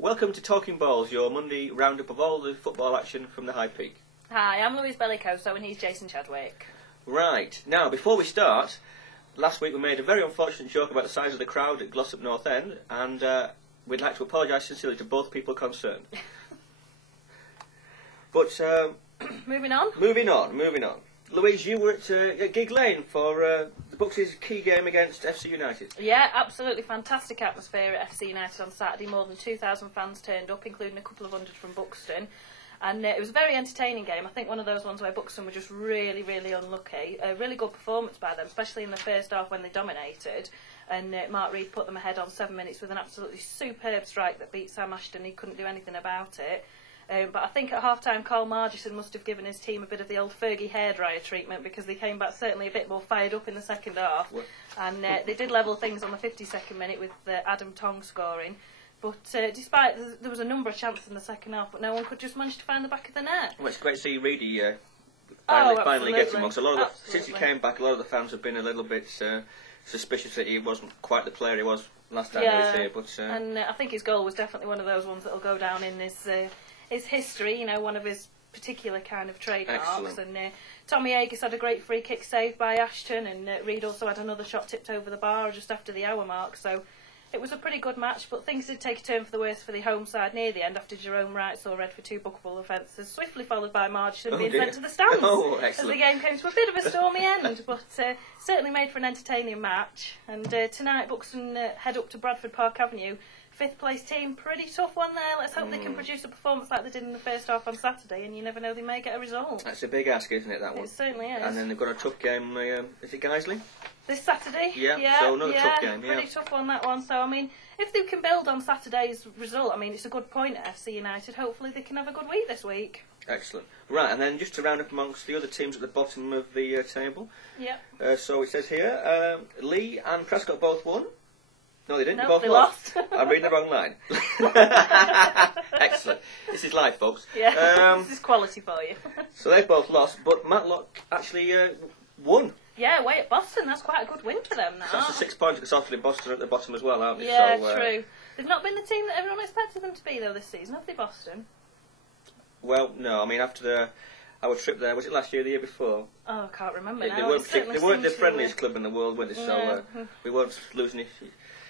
Welcome to Talking Balls, your Monday roundup of all the football action from the High Peak. Hi, I'm Louise Bellicoso and he's Jason Chadwick. Right, now before we start, last week we made a very unfortunate joke about the size of the crowd at Glossop North End, and we'd like to apologise sincerely to both people concerned. But, Moving on. Moving on. Louise, you were at Gig Lane for the Bucks' key game against FC United. Yeah, absolutely fantastic atmosphere at FC United on Saturday. More than 2,000 fans turned up, including a couple of hundred from Buxton. And it was a very entertaining game. I think one of those ones where Buxton were just really, really unlucky. A really good performance by them, especially in the first half when they dominated. And Mark Reed put them ahead on 7 minutes with an absolutely superb strike that beat Sam Ashton. He couldn't do anything about it. But I think at half-time, Carl Margison must have given his team a bit of the old Fergie hairdryer treatment, because they came back certainly a bit more fired up in the second half. And they did level things on the 52nd minute with Adam Tong scoring. But despite, there was a number of chances in the second half, but no one could just manage to find the back of the net. Well, it's great to see Reedy finally get amongst. Since he came back, a lot of the fans have been a little bit suspicious that he wasn't quite the player he was last time he was here. But, and I think his goal was definitely one of those ones that will go down in his history, you know, one of his particular kind of trademarks. Excellent. And Tommy Aegis had a great free kick saved by Ashton, and Reed also had another shot tipped over the bar just after the hour mark. So it was a pretty good match, but things did take a turn for the worse for the home side near the end after Jerome Wright saw red for 2 bookable offences, swiftly followed by Margison being sent to the stands as the game came to a bit of a stormy end, but certainly made for an entertaining match. And tonight Buxton head up to Bradford Park Avenue. 5th place team, pretty tough one there. Let's hope they can produce a performance like they did in the first half on Saturday, and you never know, they may get a result. That's a big ask, isn't it, that one? It certainly is. And then they've got a tough game, is it Guiseley? This Saturday? Yeah, so another tough game, pretty tough one, that one. So, I mean, if they can build on Saturday's result, I mean, it's a good point at FC United. Hopefully they can have a good week this week. Excellent. Right, and then just to round up amongst the other teams at the bottom of the table. Yeah. So it says here, Lee and Prescott both won. No, they didn't. No, they both they lost. lost. I'm reading the wrong line. Excellent. This is live, folks. Yeah, this is quality for you. So they both lost, but Matlock actually won. Yeah, away at Boston. That's quite a good win for them now. So that's a 6 points because obviously Boston are at the bottom as well, aren't they? Yeah, so, true. They've not been the team that everyone expected them to be, though, this season, have they, Boston? Well, no. I mean, after our trip there, was it last year or the year before? Oh, I can't remember now. They weren't the friendliest club in the world, were they? So we weren't losing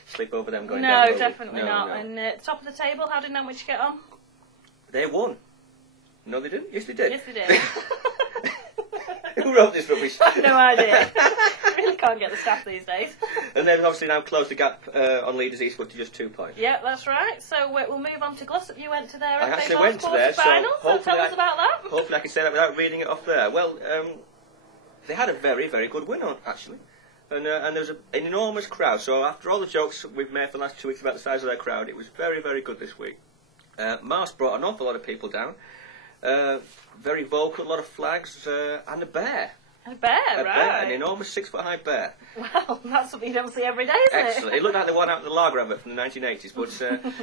sleep over them going down. No, definitely not. No. And top of the table, how did Norwich get on? They won. No, they didn't. Yes, they did. Yes, they did. Who wrote this rubbish? No idea. Really can't get the staff these days. And they've obviously now closed the gap on leaders Eastwood to just 2 points. Yeah, that's right. So we'll move on to Glossop. You went to their I actually went to there, final, so tell us about that. Hopefully I can say that without reading it off there. Well, they had a very, very good win on, actually. And there was an enormous crowd. So after all the jokes we've made for the last 2 weeks about the size of their crowd, it was very, very good this week. Mars brought an awful lot of people down. Very vocal, a lot of flags, and a bear. A bear, right. An enormous 6-foot-high bear. Well, that's something you don't see every day, isn't it? Excellent. It looked like the one out of the Lager advert from the 1980s, but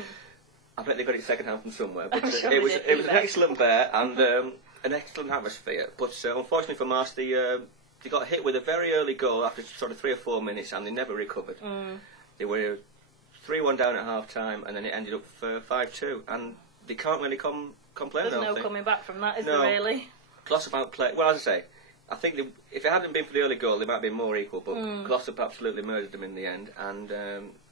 I bet they got it second-hand from somewhere. But sure it was an excellent bear and an excellent atmosphere. But unfortunately for Mars, they got hit with a very early goal after sort of 3 or 4 minutes, and they never recovered. They were 3-1 down at half-time, and then it ended up 5-2. And they can't really complain, There's no coming back from that, is there, really? Glossop outplayed. Well, as I say, I think if it hadn't been for the early goal, they might have been more equal, but Glossop absolutely murdered them in the end, and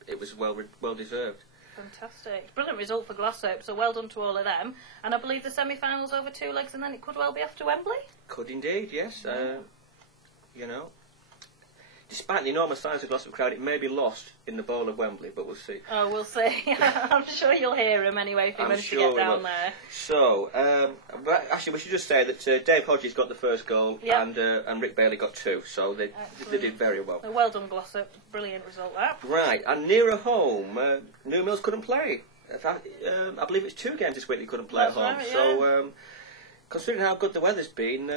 it was well deserved. Fantastic. Brilliant result for Glossop, so well done to all of them. And I believe the semi-finals over 2 legs, and then it could well be off to Wembley? Could indeed, yes. You know, despite the enormous size of the Glossop crowd, it may be lost in the bowl of Wembley, but we'll see. Oh, we'll see. I'm sure you'll hear him anyway if you manage to get down there. So, actually, we should just say that Dave Hodges got the first goal, and Rick Bailey got 2, so they did very well. Well done, Glossop. Brilliant result, that. Right, and nearer home, New Mills couldn't play. I believe it's 2 games this week they couldn't play at home. Right, so, considering how good the weather's been,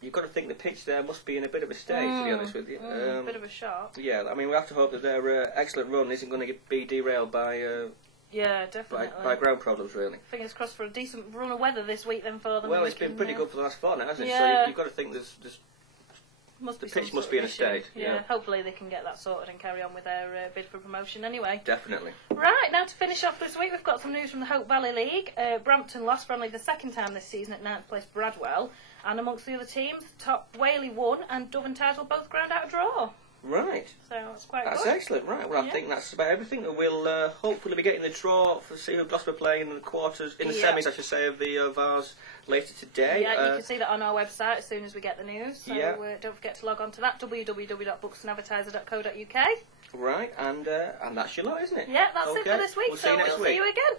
you've got to think the pitch there must be in a bit of a state, to be honest with you. Bit of a shock. Yeah, I mean, we have to hope that their excellent run isn't going to be derailed by definitely. by ground problems, really. Fingers crossed for a decent run of weather this week then for them. Well, it's been pretty good for the last fortnight, hasn't it? Yeah. So you've got to think there's Must be The pitch some must sort be of in a issue. state, Yeah, yeah. hopefully they can get that sorted and carry on with their bid for promotion anyway. Definitely. Right, now to finish off this week, we've got some news from the Hope Valley League. Brampton lost for only the second time this season at 9th place Bradwell, and amongst the other teams, Top Whaley won and Dove and Tysel both ground out a draw. Right. So that's quite That's good. excellent. Right. Well, I Yeah. think that's about everything. We'll hopefully be getting the draw for see who Gloucester are playing in the quarters, in the Yeah. semis, I should say, of the Vars later today. Yeah, you can see that on our website as soon as we get the news. So Yeah. don't forget to log on to that, www.buxtonadvertiser.co.uk. Right, and that's your lot, isn't it? Yeah, that's it Okay. for this week. We'll see so you next we'll week. see you again.